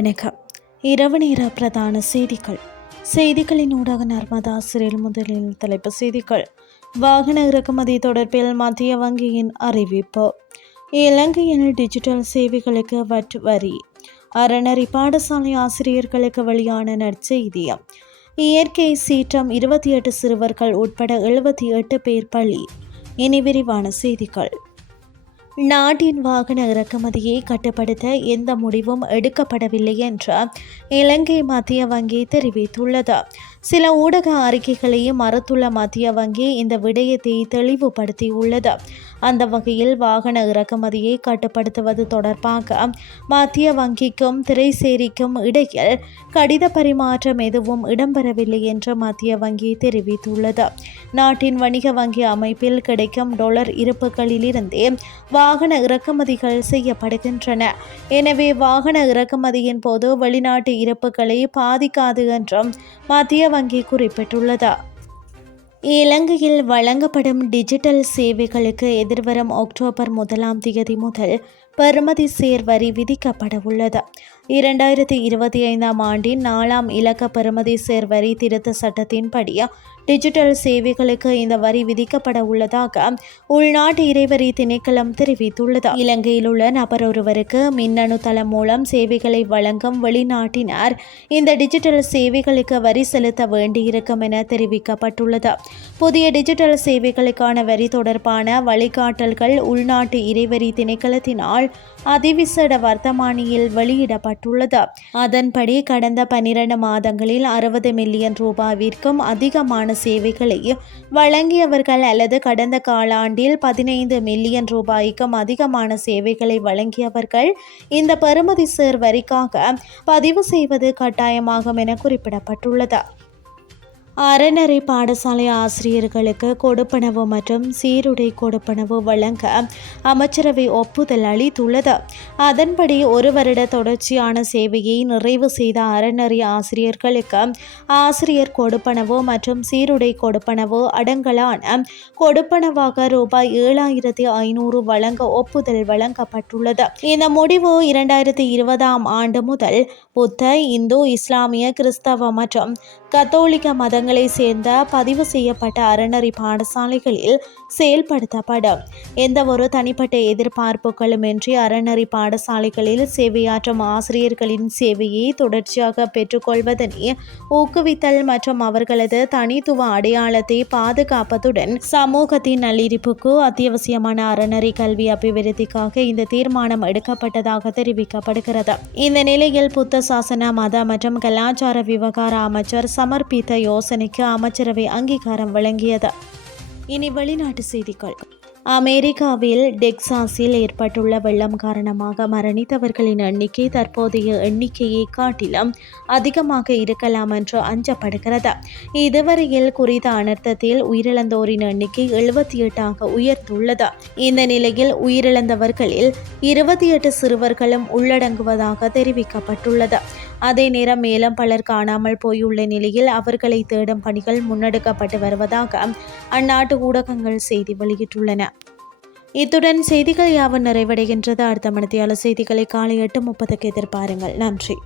வணக்கம். இரவு நேர பிரதான செய்திகள். செய்திகளின் ஊடாக நர்மதா சிறையில் முதலில் தலைப்பு செய்திகள். வாகன இறக்குமதி தொடர்பில் மத்திய வங்கியின் அறிவிப்பு. இலங்கையில் டிஜிட்டல் சேவைகளுக்கு வட் வரி. அறநெறி பாடசாலை ஆசிரியர்களுக்கு வெளியான நற்செய்தி இயற்கை சீற்றம் இருபத்தி எட்டு சிறுவர்கள் உட்பட எழுபத்தி எட்டு பேர் பலி. இனி விரிவான செய்திகள். நாட்டின் வாகன இறக்குமதியை கட்டுப்படுத்த எந்த முடிவும் எடுக்கப்படவில்லை என்று இலங்கை மத்திய வங்கி தெரிவித்துள்ளது. சில ஊடக அறிக்கைகளையும் மறுத்துள்ள மத்திய வங்கி இந்த விடயத்தை தெளிவுபடுத்தியுள்ளது. அந்த வகையில் வாகன இறக்குமதியை கட்டுப்படுத்துவது தொடர்பாக மத்திய வங்கிக்கும் திரைசேரிக்கும் இடையில் கடித பரிமாற்றம் எதுவும் இடம்பெறவில்லை என்று மத்திய வங்கி தெரிவித்துள்ளது. நாட்டின் வணிக வங்கி அமைப்பில் கிடைக்கும் டொலர் இருப்புகளிலிருந்தே வாகன இறக்குமதிகள் செய்யப்படுகின்றன. எனவே வாகன இறக்குமதியின் போது வெளிநாட்டு இருப்புகளை பாதிக்காது என்றும் மத்திய வங்கி குறிப்பிட்டுள்ளது. இலங்கையில் வழங்கப்படும் டிஜிட்டல் சேவைகளுக்கு எதிர்வரும் அக்டோபர் முதலாம் தேதி முதல் பெறுமதி சேர் வரி விதிக்கப்பட உள்ளது. இரண்டாயிரத்தி இருபத்தி ஐந்தாம் ஆண்டின் நாலாம் இலக்க பெறுமதி சேர் வரி திருத்த சட்டத்தின்படி டிஜிட்டல் சேவைகளுக்கு இந்த வரி விதிக்கப்பட உள்ளதாக உள்நாட்டு இறைவரி திணைக்களம் தெரிவித்துள்ளது. இலங்கையில் உள்ள நபர் ஒருவருக்கு மின்னணு தளம் மூலம் சேவைகளை வழங்கும் வெளிநாட்டினர் இந்த டிஜிட்டல் சேவைகளுக்கு வரி செலுத்த வேண்டியிருக்கும் என தெரிவிக்கப்பட்டுள்ளது. புதிய டிஜிட்டல் சேவைகளுக்கான வரி தொடர்பான வழிகாட்டல்கள் உள்நாட்டு இறைவரி திணைக்களத்தினால் அதிவிசேட வர்த்தமானியில் வெளியிடப்பட்டுள்ளது. அதன்படி கடந்த பனிரெண்டு மாதங்களில் அறுபது மில்லியன் ரூபாவிற்கும் அதிகமான சேவைகளை வழங்கியவர்கள் அல்லது கடந்த காலாண்டில் பதினைந்து மில்லியன் ரூபாய்க்கும் அதிகமான சேவைகளை வழங்கியவர்கள் இந்த பெறுமதி சேர் வரிக்காக பதிவு செய்வது கட்டாயமாகும் என குறிப்பிடப்பட்டுள்ளது. அறநெறி பாடசாலை ஆசிரியர்களுக்கு கொடுப்பனவு மற்றும் சீருடை கொடுப்பனவு வழங்க அமைச்சரவை ஒப்புதல் அளித்துள்ளது. அதன்படி ஒரு வருட தொடர்ச்சியான சேவையை நிறைவு செய்த அறநெறி ஆசிரியர்களுக்கு ஆசிரியர் கொடுப்பனவு மற்றும் சீருடை கொடுப்பனவு அடங்கலான கொடுப்பனவாக ரூபாய் ஏழாயிரத்தி ஐநூறு வழங்க ஒப்புதல் வழங்கப்பட்டுள்ளது. இந்த முடிவு இரண்டாயிரத்தி இருபதாம் ஆண்டு முதல் புத்த இந்து இஸ்லாமிய கிறிஸ்தவ மற்றும் கத்தோலிக்க மதங்களை சேர்ந்த பதிவு செய்யப்பட்ட அறநெறி பாடசாலைகளில் செயல்படுத்தப்படும். எந்த ஒரு தனிப்பட்ட எதிர்பார்ப்புகளுமின்றி அறநெறி பாடசாலைகளில் சேவையாற்றும் ஆசிரியர்களின் சேவையை தொடர்ச்சியாக பெற்றுக்கொள்வதனை ஊக்குவித்தல் மற்றும் அவர்களது தனித்துவ அடையாளத்தை பாதுகாப்பதுடன் சமூகத்தின் நல்லிருப்புக்கு அத்தியாவசியமான அறநெறி கல்வி அபிவிருத்திக்காக இந்த தீர்மானம் எடுக்கப்பட்டதாக தெரிவிக்கப்படுகிறது. இந்த நிலையில் புத்த சாசன மத மற்றும் கலாச்சார விவகார அமைச்சர் சமர்ப்பித்த யோசனைக்கு அமைச்சரவை அங்கீகாரம் வழங்கியது. இனி வெளிநாட்டு செய்திகள். அமெரிக்காவில் டெக்சாஸில் ஏற்பட்டுள்ள வெள்ளம் காரணமாக மரணித்தவர்களின் எண்ணிக்கை தற்போதைய எண்ணிக்கையை காட்டிலும் அதிகமாக இருக்கலாம் என்று அஞ்சப்படுகிறது. இதுவரையில் குறித்த அனர்த்தத்தில் உயிரிழந்தோரின் எண்ணிக்கை எழுபத்தி எட்டாக உயர்ந்துள்ளது. இந்த நிலையில் உயிரிழந்தவர்களில் இருபத்தி எட்டு சிறுவர்களும் உள்ளடங்குவதாக தெரிவிக்கப்பட்டுள்ளது. அதே நேரம் மேலும் பலர் காணாமல் போயுள்ள நிலையில் அவர்களை தேடும் பணிகள் முன்னெடுக்கப்பட்டு வருவதாக அந்நாட்டு ஊடகங்கள் செய்தி வெளியிட்டுள்ளன. இத்துடன் செய்திகள் யாவும் நிறைவடைகின்றது. அடுத்த மணித்தியால செய்திகளை காலை எட்டு முப்பதுக்கு எதிர்பாருங்கள். நன்றி.